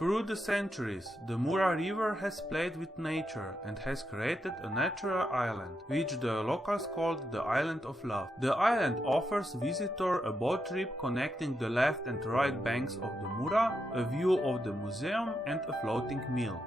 Through the centuries, the Mura river has played with nature and has created a natural island, which the locals called the Island of Love. The island offers visitors a boat trip connecting the left and right banks of the Mura, a view of the museum and a floating mill.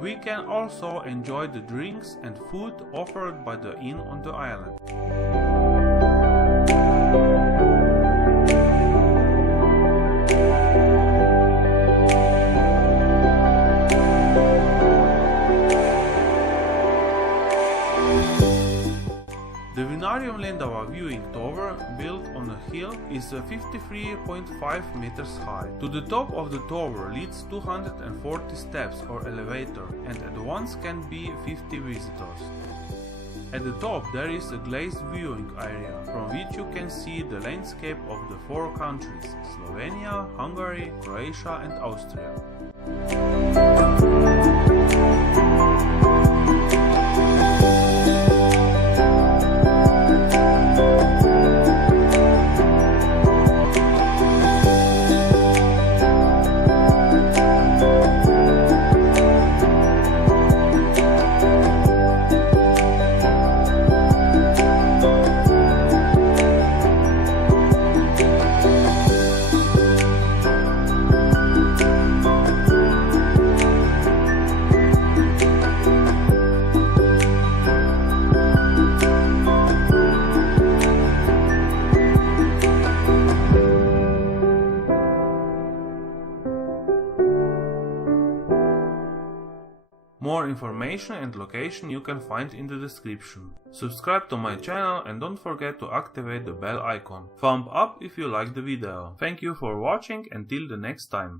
We can also enjoy the drinks and food offered by the inn on the island. The Vinarium Lendava viewing tower, built on a hill, is 53.5 meters high. To the top of the tower leads 240 steps or elevator, and at once can be 50 visitors. At the top there is a glazed viewing area, from which you can see the landscape of the 4 countries: Slovenia, Hungary, Croatia and Austria. More information and location you can find in the description. Subscribe to my channel and don't forget to activate the bell icon. Thumb up if you like the video. Thank you for watching, until the next time.